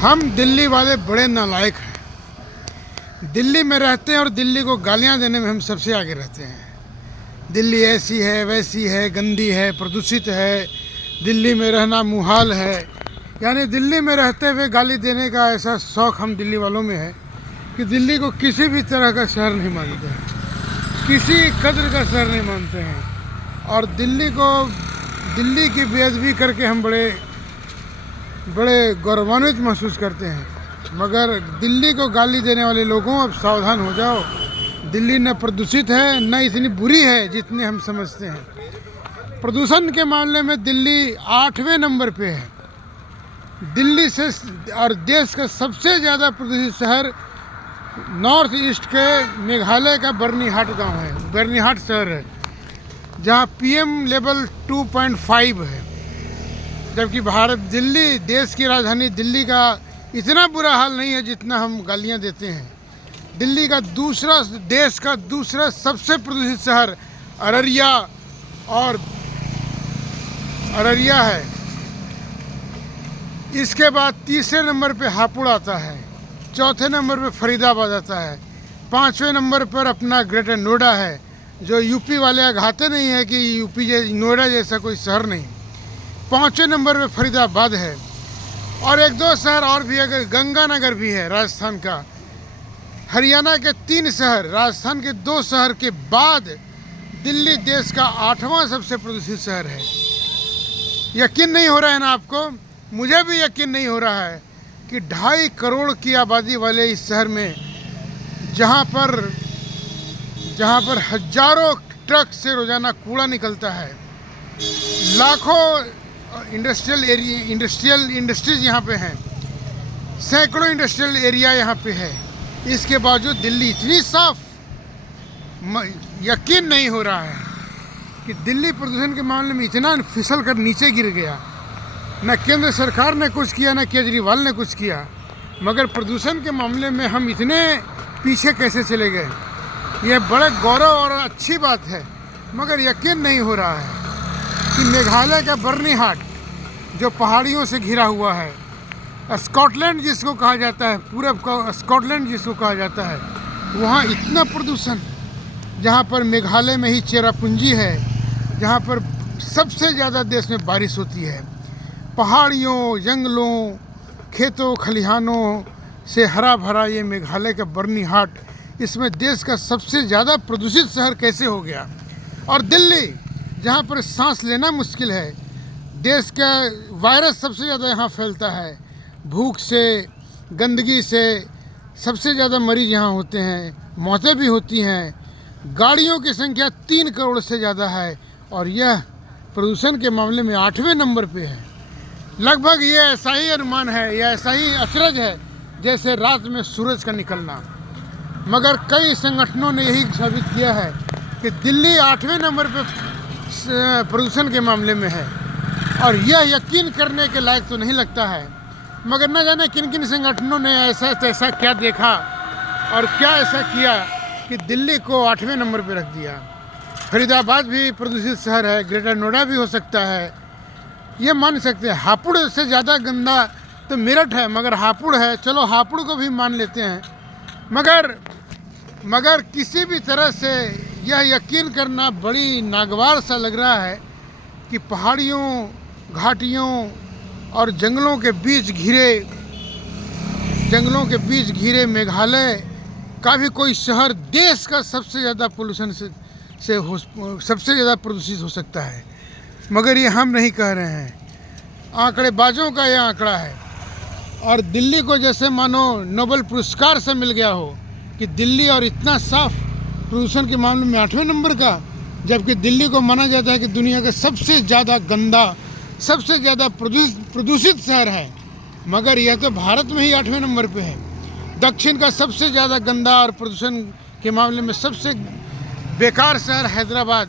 हम दिल्ली वाले बड़े नालायक हैं। दिल्ली में रहते हैं और दिल्ली को गालियां देने में हम सबसे आगे रहते हैं। दिल्ली ऐसी है, वैसी है, गंदी है, प्रदूषित है, दिल्ली में रहना मुहाल है। यानी दिल्ली में रहते हुए गाली देने का ऐसा शौक़ हम दिल्ली वालों में है कि दिल्ली को किसी भी तरह का शहर नहीं मानते हैं, किसी कद्र का शहर नहीं मानते हैं। और दिल्ली की बेअदबी करके हम बड़े गौरवान्वित महसूस करते हैं। मगर दिल्ली को गाली देने वाले लोगों, अब सावधान हो जाओ। दिल्ली न प्रदूषित है, न इतनी बुरी है जितनी हम समझते हैं। प्रदूषण के मामले में दिल्ली 8वें नंबर पे है। दिल्ली से और देश का सबसे ज़्यादा प्रदूषित शहर नॉर्थ ईस्ट के मेघालय का बर्नीहाट गांव है, बर्नीहाट शहर है, जहां पीएम लेवल 2.5 है। जबकि दिल्ली, देश की राजधानी दिल्ली का इतना बुरा हाल नहीं है जितना हम गालियां देते हैं। दिल्ली का देश का दूसरा सबसे प्रदूषित शहर अररिया है। इसके बाद तीसरे नंबर पे हापुड़ आता है, चौथे नंबर पे फरीदाबाद आता है, 5वें नंबर पर अपना ग्रेटर नोएडा है, जो यूपी वाले अघाते नहीं है कि नोएडा जैसा कोई शहर नहीं। 5वें नंबर पे फरीदाबाद है। और एक दो शहर और भी है, गंगानगर भी है राजस्थान का। हरियाणा के 3 शहर, राजस्थान के 2 शहर के बाद दिल्ली देश का 8वां सबसे प्रदूषित शहर है। यकीन नहीं हो रहा है ना आपको? मुझे भी यकीन नहीं हो रहा है कि 2.5 करोड़ की आबादी वाले इस शहर में, जहाँ पर हजारों ट्रक से रोजाना कूड़ा निकलता है, लाखों इंडस्ट्रीज यहाँ पे हैं, सैकड़ों इंडस्ट्रियल एरिया यहाँ पे है, इसके बावजूद दिल्ली इतनी साफ, यकीन नहीं हो रहा है कि दिल्ली प्रदूषण के मामले में इतना फिसल कर नीचे गिर गया। न केंद्र सरकार ने कुछ किया, न केजरीवाल ने कुछ किया, मगर प्रदूषण के मामले में हम इतने पीछे कैसे चले गए? ये बड़े गौरव और अच्छी बात है। मगर यकीन नहीं हो रहा है कि मेघालय का बर्नीहाट, जो पहाड़ियों से घिरा हुआ है, स्कॉटलैंड जिसको कहा जाता है, पूरब का स्कॉटलैंड जिसको कहा जाता है, वहाँ इतना प्रदूषण, जहाँ पर मेघालय में ही चेरापूंजी है, जहाँ पर सबसे ज़्यादा देश में बारिश होती है, पहाड़ियों, जंगलों, खेतों, खलिहानों से हरा भरा ये मेघालय का बर्नीहाट, इसमें देश का सबसे ज़्यादा प्रदूषित शहर कैसे हो गया? और दिल्ली, जहाँ पर सांस लेना मुश्किल है, देश का वायरस सबसे ज़्यादा यहाँ फैलता है, भूख से, गंदगी से सबसे ज़्यादा मरीज यहाँ होते हैं, मौतें भी होती हैं, गाड़ियों की संख्या 3 करोड़ से ज़्यादा है, और यह प्रदूषण के मामले में 8वें नंबर पे है। लगभग ये ऐसा ही अनुमान है, या ऐसा ही अचरज है जैसे रात में सूरज का निकलना। मगर कई संगठनों ने यही साबित किया है कि दिल्ली 8वें नंबर पे प्रदूषण के मामले में है, और यह यकीन करने के लायक तो नहीं लगता है। मगर न जाने किन किन संगठनों ने ऐसा क्या देखा और क्या ऐसा किया कि दिल्ली को 8वें नंबर पे रख दिया। फरीदाबाद भी प्रदूषित शहर है, ग्रेटर नोएडा भी हो सकता है, ये मान सकते हैं। हापुड़ से ज़्यादा गंदा तो मेरठ है, मगर हापुड़ है, चलो हापुड़ को भी मान लेते हैं। मगर किसी भी तरह से यह यकीन करना बड़ी नागवार सा लग रहा है कि पहाड़ियों, घाटियों और जंगलों के बीच घिरे मेघालय का भी कोई शहर देश का सबसे ज़्यादा पोल्यूशन से सबसे ज़्यादा प्रदूषित हो सकता है। मगर ये हम नहीं कह रहे हैं, आंकड़ेबाजों का यह आंकड़ा है। और दिल्ली को जैसे मानो नोबेल पुरस्कार से मिल गया हो कि दिल्ली और इतना साफ प्रदूषण के मामले में 8वें नंबर का, जबकि दिल्ली को माना जाता है कि दुनिया का सबसे ज़्यादा गंदा, सबसे ज़्यादा प्रदूषित शहर है। मगर यह तो भारत में ही 8वें नंबर पे है। दक्षिण का सबसे ज़्यादा गंदा और प्रदूषण के मामले में सबसे बेकार शहर हैदराबाद,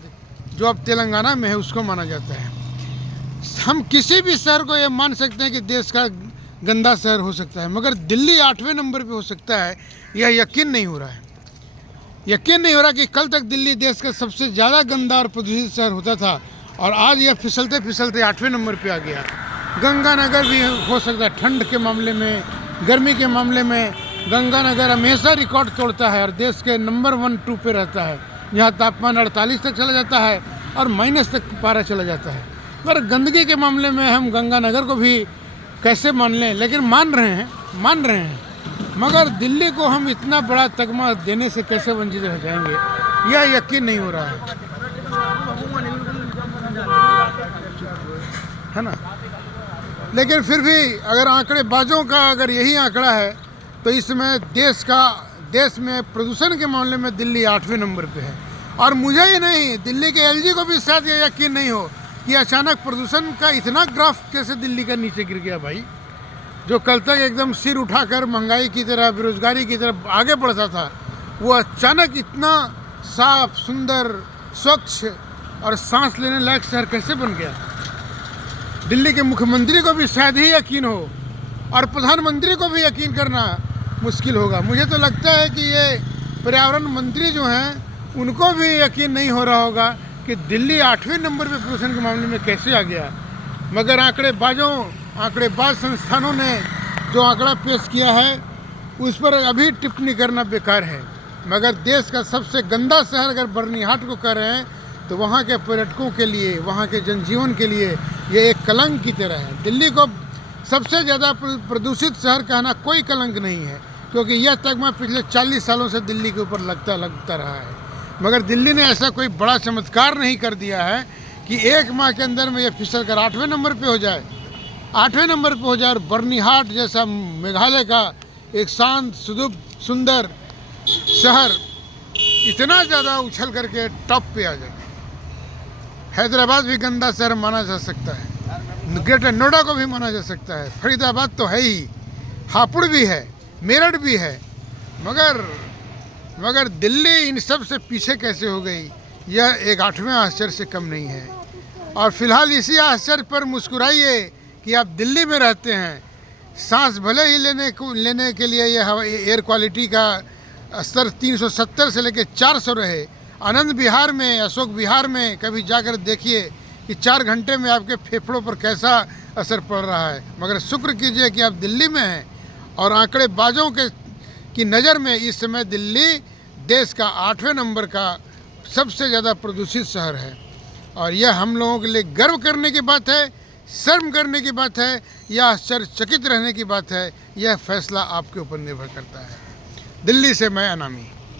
जो अब तेलंगाना में है, उसको माना जाता है। हम किसी भी शहर को यह मान सकते हैं कि देश का गंदा शहर हो सकता है, मगर दिल्ली 8वें नंबर पे हो सकता है, यह यकीन नहीं हो रहा है। यकीन नहीं हो रहा कि कल तक दिल्ली देश का सबसे ज़्यादा गंदा और प्रदूषित शहर होता था, और आज यह फिसलते 8वें नंबर पे आ गया। गंगानगर भी हो सकता है ठंड के मामले में, गर्मी के मामले में गंगानगर हमेशा रिकॉर्ड तोड़ता है और देश के नंबर 1-2 पे रहता है। यहाँ तापमान 48 तक चला जाता है और माइनस तक पारा चला जाता है। पर गंदगी के मामले में हम गंगानगर को भी कैसे मान लें, लेकिन मान रहे हैं। मगर दिल्ली को हम इतना बड़ा तगमा देने से कैसे वंचित रह जाएंगे, यह यकीन नहीं हो रहा है ना। लेकिन फिर भी अगर आंकड़ेबाजों का अगर यही आंकड़ा है तो इसमें देश में प्रदूषण के मामले में दिल्ली 8वें नंबर पे है। और मुझे ही नहीं, दिल्ली के एलजी को भी शायद ये यकीन नहीं हो कि अचानक प्रदूषण का इतना ग्राफ कैसे दिल्ली का नीचे गिर गया भाई। जो कल तक एकदम सिर उठाकर महंगाई की तरह, बेरोजगारी की तरफ आगे बढ़ता था, वो अचानक इतना साफ, सुंदर, स्वच्छ और सांस लेने लायक शहर कैसे बन गया। दिल्ली के मुख्यमंत्री को भी शायद ही यकीन हो और प्रधानमंत्री को भी यकीन करना मुश्किल होगा। मुझे तो लगता है कि ये पर्यावरण मंत्री जो हैं उनको भी यकीन नहीं हो रहा होगा कि दिल्ली 8वें नंबर पे प्रदूषण के मामले में कैसे आ गया। मगर आंकड़ेबाज संस्थानों ने जो आंकड़ा पेश किया है उस पर अभी टिप्पणी करना बेकार है। मगर देश का सबसे गंदा शहर अगर बर्निहाट को कह रहे हैं तो वहाँ के पर्यटकों के लिए, वहाँ के जनजीवन के लिए ये एक कलंक की तरह है। दिल्ली को सबसे ज़्यादा प्रदूषित शहर कहना कोई कलंक नहीं है, क्योंकि यह तगमा पिछले 40 सालों से दिल्ली के ऊपर लगता रहा है। मगर दिल्ली ने ऐसा कोई बड़ा चमत्कार नहीं कर दिया है कि एक माह के अंदर में ये फिसल कर 8वें नंबर पे हो जाए और बर्निहाट जैसा मेघालय का एक शांत, सुंदर शहर इतना ज़्यादा उछल करके टॉप पे आ जाए। हैदराबाद भी गंदा शहर माना जा सकता है, ग्रेटर नोएडा को भी माना जा सकता है, फरीदाबाद तो है ही, हापुड़ भी है, मेरठ भी है, मगर दिल्ली इन सब से पीछे कैसे हो गई, यह एक 8वें आश्चर्य से कम नहीं है। और फिलहाल इसी आश्चर्य पर मुस्कुराइए कि आप दिल्ली में रहते हैं। सांस भले ही लेने के लिए यह एयर क्वालिटी का स्तर 370 से लेकर 400 रहे, आनंद विहार में, अशोक विहार में कभी जाकर देखिए कि 4 घंटे में आपके फेफड़ों पर कैसा असर पड़ रहा है। मगर शुक्र कीजिए कि आप दिल्ली में हैं और आंकड़ेबाजों की नज़र में इस समय दिल्ली देश का 8वें नंबर का सबसे ज़्यादा प्रदूषित शहर है। और यह हम लोगों के लिए गर्व करने की बात है, शर्म करने की बात है या आश्चर्यचकित रहने की बात है, यह फैसला आपके ऊपर निर्भर करता है। दिल्ली से मैं अनामी।